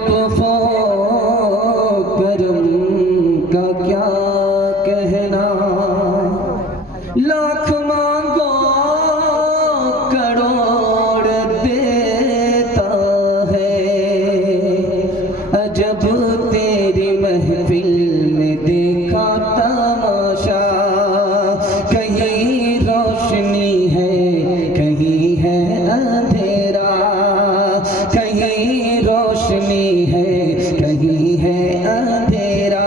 लुत्फ़ो करम का क्या कहना, लाख मांगो करोड़ देता है। अजब तेरी महफिल में देखा तमाशा, कहीं रोशनी है कहीं है अंधेरा, कहीं रोशनी है कहीं है अंधेरा।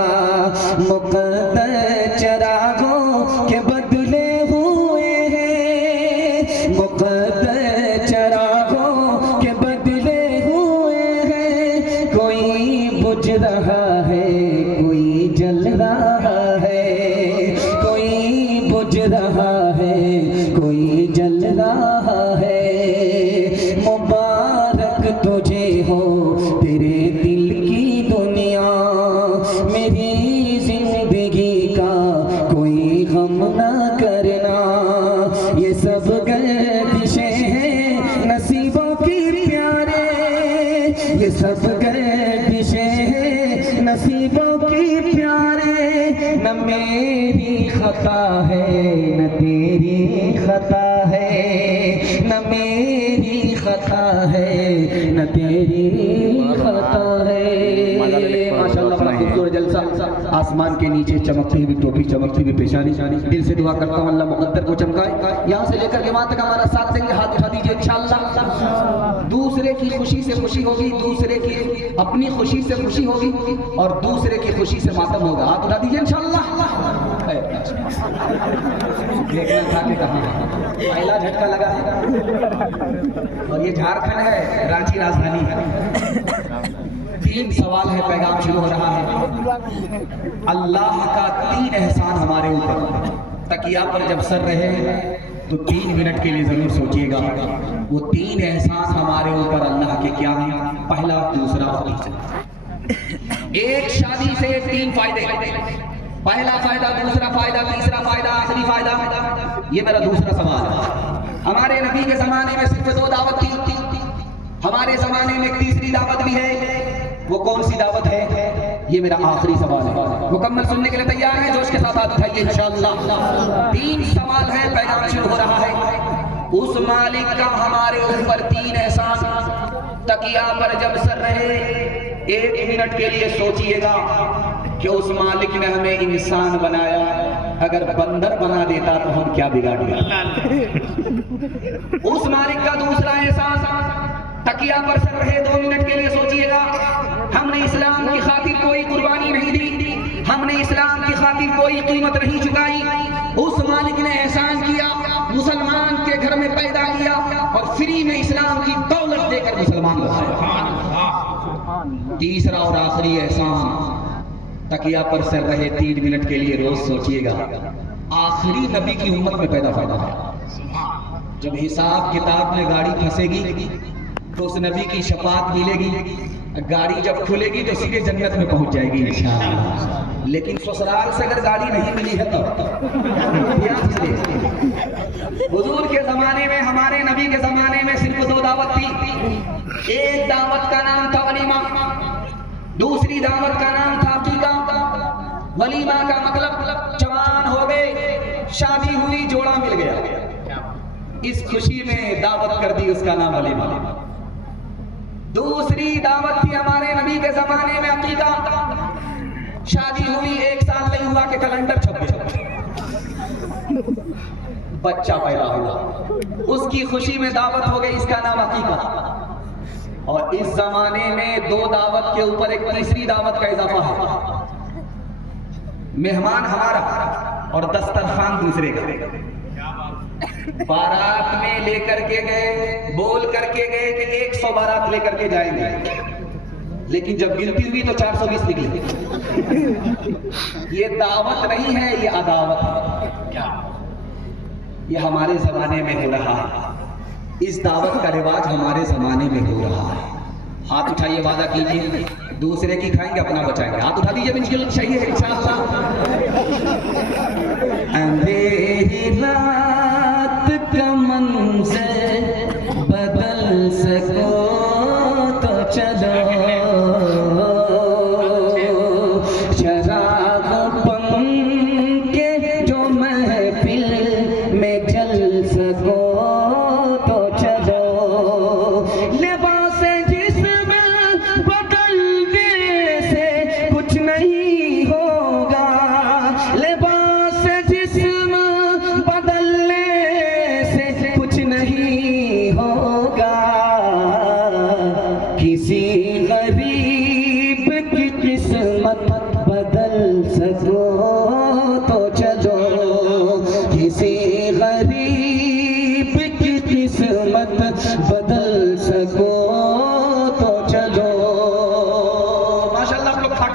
मुक़द्दर चरागों के बदले हुए हैं, मुक़द्दर चरागों के बदले हुए हैं। कोई बुझ रहा है कोई जल रहा है, कोई बुझ रहा है कोई जल रहा है। मुबारक तुझे हो तेरे दिल की दुनिया, मेरी जिंदगी का कोई गम ना करना। ये सब गर्दिशें हैं नसीबों की प्यारे, ये सब गर्दिशें हैं नसीबों की प्यारे। न मेरी खता है न तेरी खता है, न मेरी खता है न तेरी खता है। माशाअल्लाह बड़ा खूबसूरत जलसा, आसमान के नीचे चमकती हुई टोपी, चमकती हुई पेशानी। दिल से दुआ करता हूँ अल्लाह मुक़द्दर को चमकाए। यहाँ से लेकर वहाँ तक हमारा साथ देंगे, हाथ उठा दीजिए इंशाअल्लाह। दूसरे की खुशी से खुशी होगी, दूसरे की अपनी खुशी से खुशी होगी और दूसरे की खुशी से मातम होगा। हाथ उठा दीजिए इंशाअल्लाह। देखना था कि कहाँ पहला झटका लगा है और ये झारखंड है, रांची राजधानी है। 3 सवाल है, पैगाम शुरू हो रहा है। अल्लाह का 3 एहसान हमारे ऊपर। तकिया पर जब सर रहे तो 3 मिनट के लिए जरूर सोचिएगा वो 3 एहसान हमारे ऊपर अल्लाह के क्या हैं। पहला, दूसरा और तीसरा। एक शादी से 3 फायदे, पहला फायदा, दूसरा फायदा, तीसरा फायदा, आखिरी फायदा। ये मेरा दूसरा सवाल है। हमारे नबी के जमाने में सिर्फ 2 दावत थी, हमारे जमाने में एक तीसरी दावत भी है। वो कौन सी दावत है? ये मेरा आखिरी सवाल है। मुकम्मल सुनने के लिए तैयार है? जोश के साथ हाथ उठाइए इंशाअल्लाह। 3 सवाल है, पैगाम शुरू हो रहा है। उस मालिक का हमारे ऊपर 3 एहसान। तकिया पर जब सर रहे 1 मिनट के लिए सोचिएगा कि उस मालिक ने हमें इंसान बनाया, अगर बंदर बना देता तो हम क्या बिगाड़ देते। उस मालिक का दूसरा एहसान, तकिया पर सर रहे 2 मिनट के लिए सोचिएगा, हमने इस्लाम की खातिर कोई कुर्बानी नहीं दी, हमने इस्लाम की खातिर कोई कीमत नहीं चुकाई। उस मालिक ने एहसान किया, मुसलमान के घर में पैदा किया और फ्री में इस्लाम की दौलत देकर मुसलमान बनाया। तीसरा और आखिरी एहसान, तकिया पर सर रहे 3 मिनट के लिए रोज सोचिएगा, आखिरी नबी की उम्मत में पैदा है। जब हिसाब किताब में गाड़ी फंसेगी तो उस नबी की शफाअत मिलेगी, गाड़ी जब खुलेगी तो सीधे जन्नत में पहुंच जाएगी इंशाअल्लाह। लेकिन ससुराल से अगर गाड़ी नहीं मिली है तो हुजूर के जमाने में, हमारे नबी के जमाने में सिर्फ 2 दावत थी। एक दावत का नाम था वलीमा, दूसरी दावत का नाम था अकीका। वलीमा का मतलब जवान हो गए, शादी हुई, जोड़ा मिल गया, इस खुशी में दावत कर दी, उसका नाम वलीमा। दूसरी दावत थी हमारे नबी के जमाने में अकीका। शादी हुई, 1 साल नहीं हुआ कि कैलेंडर छप गया, बच्चा पैदा हुआ, उसकी खुशी में दावत हो गई, इसका नाम अकीका। और इस जमाने में 2 दावत के ऊपर एक तीसरी दावत का इजाफा है। मेहमान हमारा और दस्तरखान दूसरे का। बारात में लेकर के गए, बोल करके गए कि 100 बारात लेकर के जाएंगे, लेकिन जब गिनती हुई तो 420 निकले। ये दावत नहीं है, ये अदावत है। ये हमारे जमाने में हो रहा है, इस दावत का रिवाज हमारे जमाने में हो रहा है। हाथ उठाइए, वादा कीजिए, दूसरे की खाएंगे अपना बचाएंगे। हाथ उठा दीजिए, बिल्कुल सही है इंशाअल्लाह। अंधेरी रात का मंज़र बदल सको तो चलो,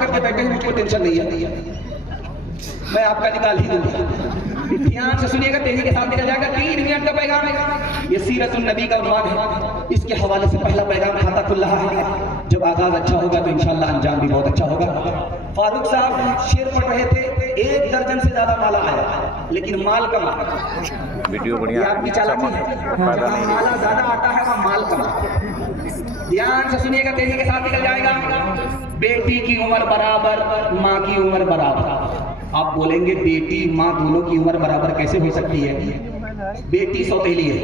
करके बैठे हैं, मुझको टेंशन नहीं है, मैं आपका निकाल ही दूंगा। ध्यान से सुनिएगा, तेजी के साथ निकल जाएगा। 3 मिनट का पैगाम है, ये सीरतुन नबी का उन्वान है। इसके हवाले से पहला पैगाम खाता खुल रहा है। जब आगाज अच्छा होगा तो इंशाअल्लाह अंजाम भी बहुत अच्छा होगा। फारूक साहब शेर पढ़ रहे थे, 1 दर्जन से ज्यादा माला आया, लेकिन माल कम आया। वीडियो बढ़िया, आपकी चालाकी है, जहाँ माला ज्यादा आता है वहाँ माल कम। ध्यान से सुनिएगा, तेजी के साथ निकल जाएगा। बेटी की उम्र बराबर, माँ की उम्र बराबर। आप बोलेंगे बेटी माँ दोनों की उम्र बराबर कैसे हो सकती है? बेटी सौतेली है,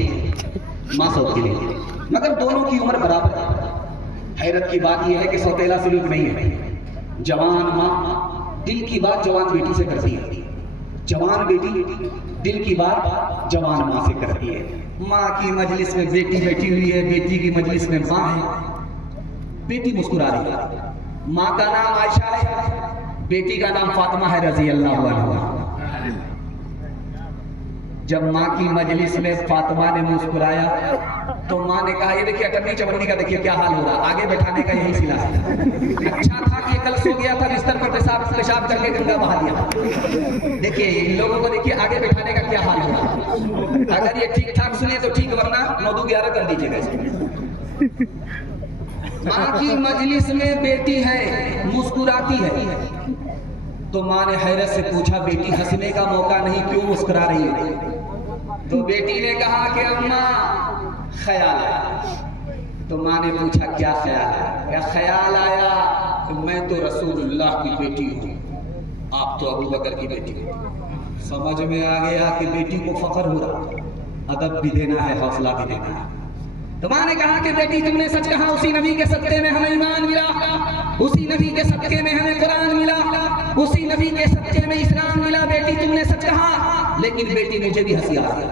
माँ सौतेली है, मगर दोनों की उम्र बराबर है। हैरत की बात यह है कि सौतेला सिर्फ नहीं है, जवान माँ दिल की बात जवान बेटी से करती है, जवान बेटी दिल की बात जवान माँ से करती है। माँ की मजलिस में बेटी बैठी हुई है, बेटी की मजलिस में माँ है। बेटी मुस्कुरा रही है, माँ का नाम आयशा है, बेटी का नाम फातिमा है रजी अल्लाह अन्हा। जब माँ की मजलिस में फातिमा ने मुस्कुराया तो माँ ने कहा, ये देखिए अटन्नी चवन्नी का देखिए क्या हाल हो रहा, आगे बैठाने का यही सिला है। अच्छा था कि ये कल सो गया था, बिस्तर पर पेशाब करके गंगा बहा दिया। देखिए इन लोगों को देखिए आगे बैठाने का क्या हाल हो रहा। अगर ये ठीक ठाक सुने तो ठीक, वरना 9-11 कर दीजिएगा इसको। माँ की मजलिस में बेटी है, मुस्कुराती है, तो माँ ने हैरत से पूछा, बेटी हंसने का मौका नहीं, क्यों मुस्कुरा रही है? तो बेटी ने कहा कि अम्मा ख्याल आया। तो माँ ने पूछा, क्या ख्याल आया? क्या ख्याल आया? तो मैं तो रसूलुल्लाह की बेटी हूँ, आप तो अबू बकर की बेटी हो। समझ में आ गया कि बेटी को फख्र हो रहा, अदब भी देना है, हौसला भी देना है। तो माँ ने कहा कि बेटी तुमने सच कहा, उसी नबी के सदके में हमें ईमान मिला, उसी नबी के सदके में हमें कुरान मिला, उसी नबी के सदके में इस्लाम मिला। बेटी तुमने सच कहा। लेकिन बेटी मुझे भी हंसी आ रही है।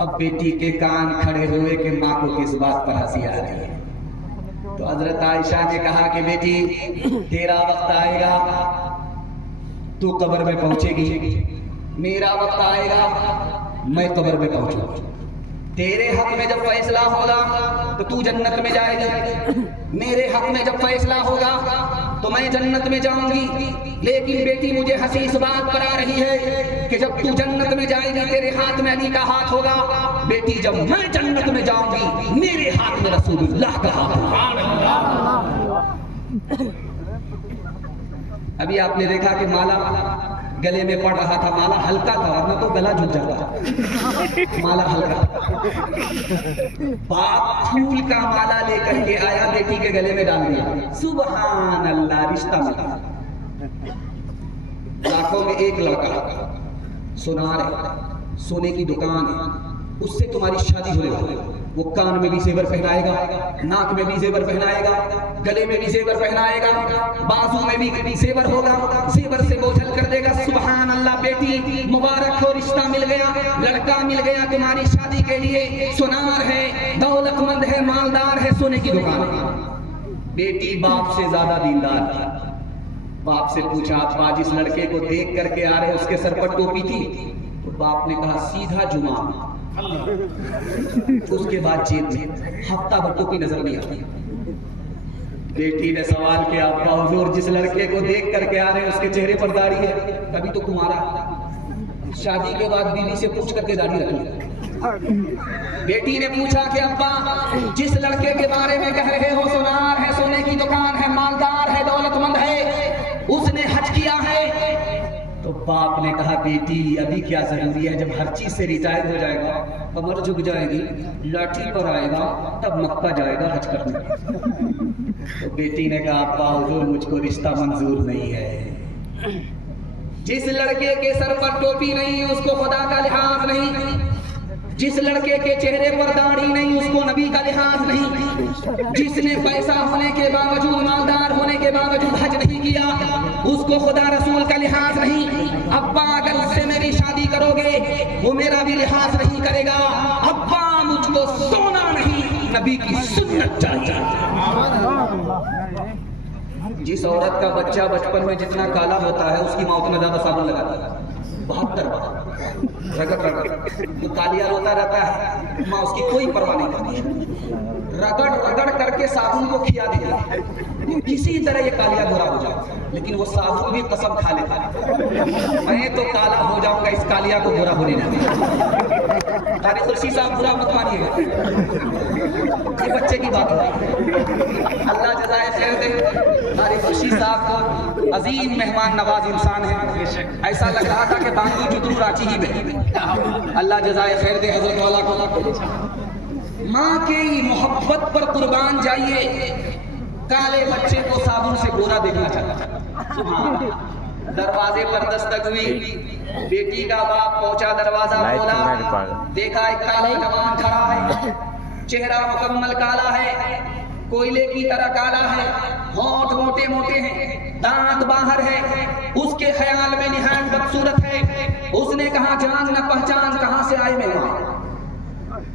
अब बेटी के कान खड़े हुए कि माँ को किस बात पर हंसी आ रही है। तो हजरत आयशा ने कहा कि बेटी तेरा वक्त आएगा, तू कब्र में पहुंचेगी, मेरा वक्त आएगा, मैं कब्र में पहुंचूंगा। तेरे हक में जब फैसला होगा तो तू जन्नत में जाएगी, मेरे हक में जब फैसला होगा तो मैं जन्नत में जाऊंगी। लेकिन बेटी मुझे हंसी इस बात पर आ रही है कि जब तू जन्नत में जाएगी तेरे हाथ में अली का हाथ होगा, बेटी जब मैं जन्नत में जाऊंगी मेरे हाथ में रसूलुल्लाह का हाथ होगा। अभी आपने देखा कि माला गले में पड़ रहा था, माला हल्का था, वरना तो गला झुक जाता। माला हल्का, बाप फूल का माला लेकर के आया, बेटी के गले में डाल दिया। सुभान अल्लाह, रिश्ता मिला। लाखों में एक लड़का, सुनार है, सोने की दुकान है, उससे तुम्हारी शादी होने वाली है। वो कान में भी जेवर पहनाएगा, नाक में भी जेवर पहनाएगा, गले में भी जेवर पहनाएगा, बाजू में भी जेवर होगा, जेवर से बोझल कर देगा। सुभान अल्लाह, बेटी मुबारक हो, रिश्ता मिल गया, लड़का मिल गया तुम्हारी शादी के लिए। सुनार है, दौलतमंद है, मालदार है, सोने की दुकान है। बेटी बाप से ज्यादा दीनदार थी। बाप से पूछा, अब्बा जिस लड़के को देख करके आ रहे उसके सर पर टोपी थी? तो बाप ने कहा सीधा जुमा। उसके बाद जेब में हफ्ता भर टोपी नजर नहीं आती। बेटी ने सवाल किया, अब्बा हुजूर जिस लड़के को देख करके आ रहे हैं उसके चेहरे पर दाढ़ी है? तभी तो कुमारा, शादी के बाद बीवी से पूछ करके दाढ़ी रख ली। बेटी ने पूछा कि अब्बा जिस लड़के के बारे में कह रहे हो, सुनार है, सोने की दुकान है, मालदार है, दौलतमंद है, उसने हज किया है? तो बाप ने कहा, बेटी अभी क्या जरूरी है, जब हर चीज से रिटायर हो जाएगा, कमर झुक जाएगी, लाठी पर आएगा, तब मक्का जाएगा हज करने। तो बेटी ने कहा, अब्बा हुजूर मुझको रिश्ता मंजूर नहीं है। जिस लड़के के सर पर टोपी नहीं उसको खुदा का लिहाज नहीं, जिस लड़के के चेहरे पर दाढ़ी नहीं उसको नबी का लिहाज नहीं, जिसने पैसा होने के बावजूद, मालदार होने के बावजूद हज नहीं किया उसको खुदा रसूल का लिहाज नहीं। अब्बा अगर उससे मेरी शादी करोगे वो मेरा भी लिहाज नहीं करेगा। अब्बा मुझको सोना नहीं, नबी की सुन्नत चाहिए। जिस औरत का बच्चा बचपन में जितना काला होता है उसकी माँ उतना ज्यादा साबुन लगाती है, 72 बार रगड़ रगड़ कालिया रोता रहता है, माँ उसकी कोई परवाह नहीं करती, रगड़ रगड़ करके साबुन को खिया देती है। किसी तरह ये कालिया गोरा हो जाए, लेकिन वो साबुन भी कसम खा लेता है, मैं तो काला हो जाऊंगा, इस कालिया को गोरा होने ना दूं। तारिक खुर्शी साहब बुरा मत मानिएगा, ये बच्चे की बात है। अल्लाह जज़ाए खैर दे। तारिक खुर्शी साहब को अजीम मेहमान नवाज इंसान है, ऐसा लग रहा था कि बांगू जुतरू रांची ही में। अल्लाह जज़ाए खैर दे हजरत वाला को। माँ की मोहब्बत पर कुर्बान जाइए, काले बच्चे को साबुन से गोरा देखना चाहता। दरवाजे पर दस्तक हुई, बेटी का बाप पहुंचा, दरवाजा खोला, देखा एक काला जवान खड़ा है, चेहरा मुकम्मल काला है, कोयले की तरह काला है, होंठ मोटे मोटे हैं, दांत बाहर है, उसके ख्याल में निहायत बदसूरत है। उसने कहा जान न पहचान कहां से आए मेहमान?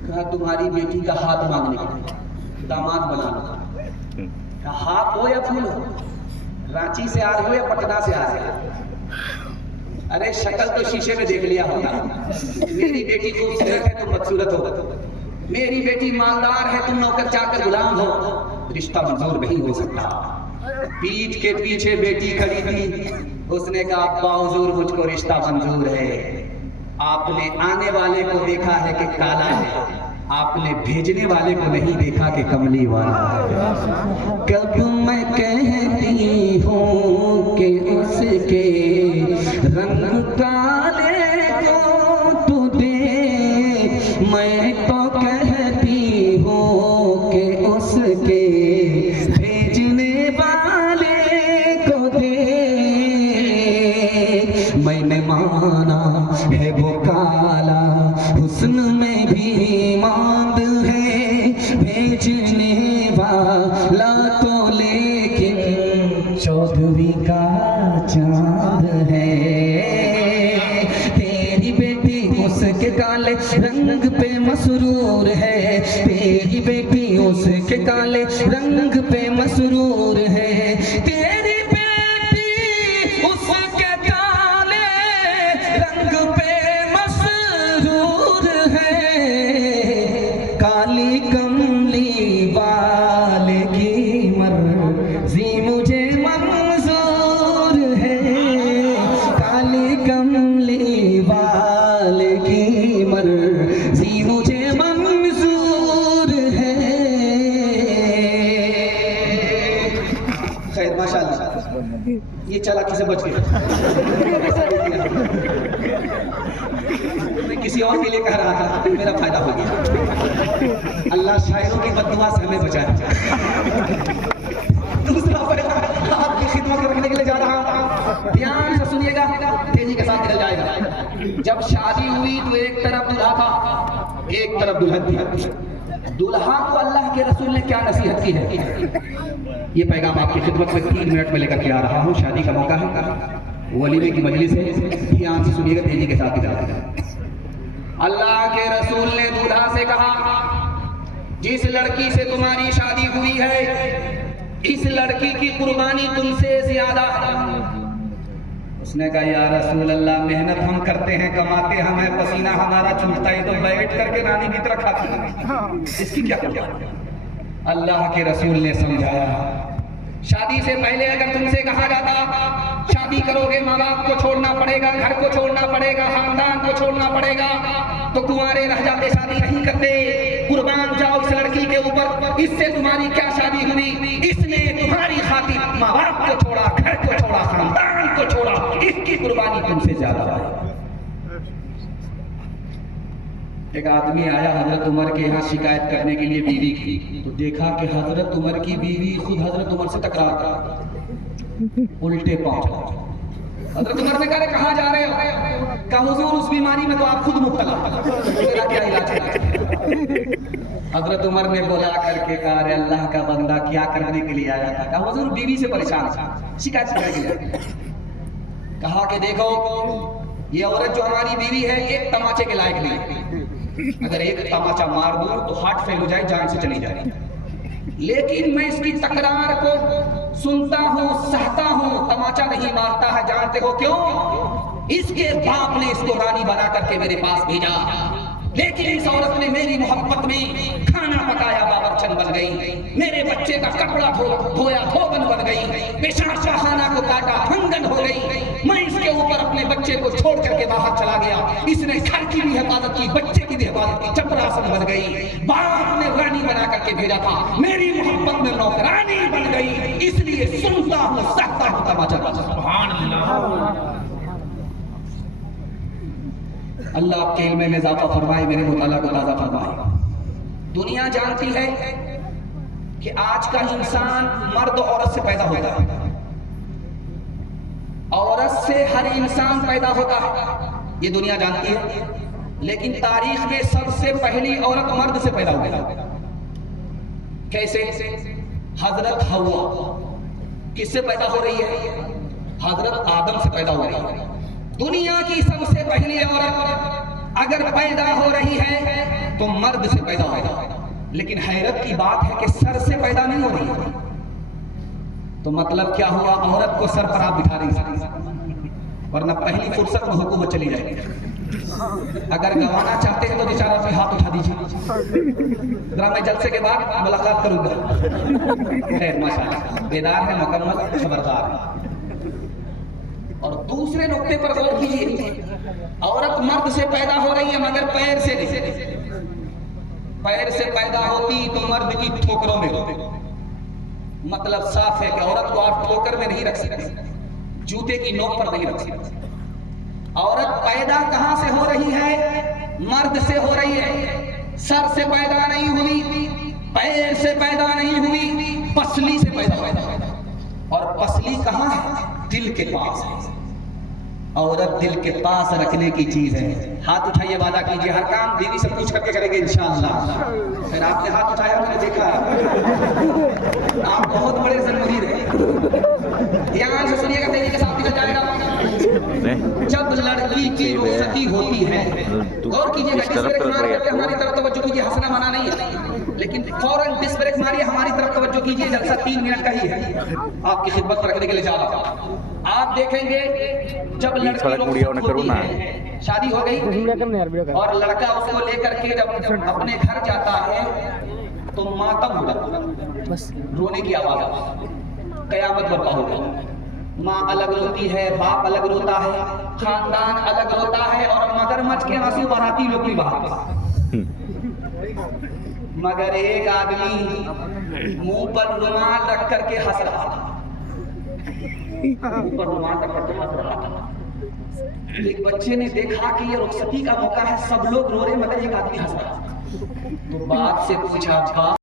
कहा तुम्हारी बेटी का हाथ मांगने के दामाद बना लो। हाथ हो या फूल हो, रांची से आ रहे हो या पटना से आ रहे हो? अरे शक्ल तो शीशे में देख लिया होगा। मेरी बेटी खूबसूरत है तुम बदसूरत हो, मेरी बेटी मालदार है तुम नौकर चाकर गुलाम हो, रिश्ता मंजूर नहीं हो सकता। पीठ के पीछे बेटी खड़ी थी, उसने कहा अब्बा हुजूर मुझको रिश्ता मंजूर है। आपने आने वाले को देखा है कि काला है, आपने भेजने वाले को नहीं देखा कि कमली वाला है। कब मैं कहती हूँ कि उसके रंग काले को तू दे, मैं तो कहती हूँ कि उसके भेजने वाले को दे। मैंने माना है वो काला, हुस्न में भी मांद है, भेजने वाला तो लेकिन चौधरी का चांद है। तेरी बेटी उसके काले रंग पे मसरूर है, तेरी बेटी उसके काले रंग पे मसरूर है, तेरी बेटी उसके काले रंग पे मसरूर है। काली कमली वाले की मर्जी मुझे मंजूर है, काली कमली वाले की मर्जी मुझे मंजूर है। खैर माशाअल्लाह, ये चालाकी से बच गया। मैं किसी और के लिए कह रहा था, मेरा फायदा हो गया। अल्लाह शायरों की बद्दुआ से हमें बचाए। दूसरा फायदा आपकी खिदमत रखने के लिए जा रहा हूं, ध्यान से सुनिएगा, तेजी के साथ निकल जाएगा। जब शादी हुई तो एक तरफ दूल्हा था, एक तरफ दुल्हन थी। दूल्हा को अल्लाह के रसूल ने क्या नसीहत की है, ये पैगाम आपकी खिदमत में 3 मिनट में लेकर के आ रहा हूँ। शादी का मौका है, वलीमे की मजलिस है, ध्यान से सुनिएगा, तेजी के साथ निकल। अल्लाह के रसूल ने दूल्हा से कहा, जिस लड़की से तुम्हारी शादी हुई है, इस लड़की की कुर्बानी तुमसे ज्यादा है। उसने कहा या रसूल अल्लाह, मेहनत हम करते हैं, कमाते हम हैं, पसीना हमारा छूटता है, तो बैठ करके नानी की तरह खाती है, इसकी क्या कुर्बानी? अल्लाह के रसूल ने समझाया, शादी से पहले अगर तुमसे कहा जाता शादी करोगे, माँ बाप को छोड़ना पड़ेगा, घर को छोड़ना पड़ेगा, खानदान को छोड़ना पड़ेगा, तो कुंवारे रह जाते, शादी नहीं करते, कुर्बान जाओ इस लड़की के ऊपर, इससे तुम्हारी क्या शादी हुई? इसने तुम्हारी खातिर माँ बाप को छोड़ा, घर को छोड़ा, खानदान को छोड़ा, इसकी कुर्बानी तुमसे ज्यादा है। एक आदमी आया हजरत उमर के यहाँ शिकायत करने के लिए बीवी की, तो देखा कि हजरत उमर की बीवी खुद हजरत उमर से टकरार कर उल्टे पांव चला। हजरत उमर ने कहा कहाँ जा रहे हो? कहा हुजूर उस बीमारी में तो आप खुद मुब्तला, मेरा क्या इलाज है? हजरत उमर ने बुला करके कहा अरे अल्लाह का बंदा क्या करने के लिए आया था? कहा हुजूर बीवी से परेशान था, शिकायत करने के लिए। कहा कि देखो ये औरत जो हमारी बीवी है एक तमाचे के लायक नहीं, अगर एक तमाचा मार दूं तो हार्ट फेल हो जाए, जान से चली जाए, लेकिन मैं इसकी तकरार को सुनता हूँ, सहता हूँ, तमाचा नहीं मारता है। जानते हो क्यों? इसके बाप ने इसको रानी बना करके मेरे पास भेजा, लेकिन इस औरत ने मेरी मोहब्बत में खाना पकाया, बाबर अड़चन बन गई, मेरे बच्चे का कपड़ा धोया धोबन बन गई, पेशाब शाहाना को काटा फंगन हो गई, मैं इसके ऊपर अपने बच्चे को छोड़ करके बाहर चला गया, इसने घर की भी हिफाजत की, बच्चे की भी हिफाजत की, चपरासन बन गई, बाप ने रानी बना करके भेजा था, मेरी मोहब्बत में नौकरानी बन गई, इसलिए सुनता हूँ सहता हूँ तमाचा। सुभान अल्लाह। अल्लाह आपके इल्म में इजाफा फरमाए, मेरे मुताला को ताज़ा फरमाए। दुनिया जानती है कि आज का इंसान मर्द औरत से पैदा होता है, औरत से हर इंसान पैदा होता है, ये दुनिया जानती है, लेकिन तारीख में सबसे पहली औरत मर्द से पैदा हुई। कैसे? हजरत हव्वा किससे पैदा हो रही है? हजरत आदम से पैदा हो रही है। दुनिया की सबसे पहली औरत अगर पैदा हो रही है तो मर्द से पैदा होगा, लेकिन हैरत की बात है कि सर से पैदा नहीं हो रही है। तो मतलब क्या हुआ? औरत को सर पर आप बिठा नहीं सकते, वरना पहली फुर्सत में हुकूमत चली जाएगी। अगर गंवाना चाहते हैं तो बेचारा पे हाथ उठा दीजिए, जरा मैं जलसे के बाद मुलाकात करूंगा। खैर माशाल्लाह, बेदार है, मुकम्मल खबरदार है। और दूसरे नुक्ते पर गौर कीजिए, औरत मर्द से पैदा हो रही है मगर पैर से नहीं। पैर से पैदा होती तो मर्द की ठोकरों में होती। मतलब साफ है कि औरत को आप ठोकर में नहीं रख सकते, जूते की नोक पर नहीं रख सकते। औरत पैदा कहां से हो रही है? मर्द से हो रही है। सर से पैदा नहीं हुई, पैर से पैदा नहीं हुई, पसली से पैदा हुई। और पसली कहां है? दिल के पास है। औरत दिल के पास रखने की चीज है। हाथ उठाइए, वादा कीजिए, हर काम बीवी से पूछ करके करेंगे इंशाअल्लाह। फिर आपने हाथ उठाया, मैंने देखा है, आप बहुत बड़े ज़रूरी हैं। ध्यान से सुनिएगा, तेजी के साथ निकल जाएगा। जब लड़की की रुखसती होती है, गौर कीजिएगा, डिस्ब्रेक मार करके हमारी तरफ तवज्जो कीजिए, हंसना मना नहीं है, लेकिन फौरन डिस्ब्रेक मारिए, हमारी तरफ तवज्जो कीजिए। जलसा 3 मिनट का ही है, आपकी खिदमत में रखने के लिए जा रहा हूं। आप देखेंगे जब लड़की शादी हो गई और लड़का उसको लेकर के जब अपने घर जाता है तो मातम हो जाता, बस रोने की आवाज, कयामत बर्पा होगी। माँ अलग रोती है, बाप अलग रोता है, खानदान अलग रोता है, और मगरमच्छ के आंसू बाराती लोग की बात। मगर एक आदमी मुंह पर रुमाल रख करके हंस रहा था, ऊपर रुमाल रख करके हंस रहा था। एक बच्चे ने देखा कि ये रुखसती का मौका है, सब लोग रो रहे मगर एक आदमी हंस रहा। तो बाप से पूछा,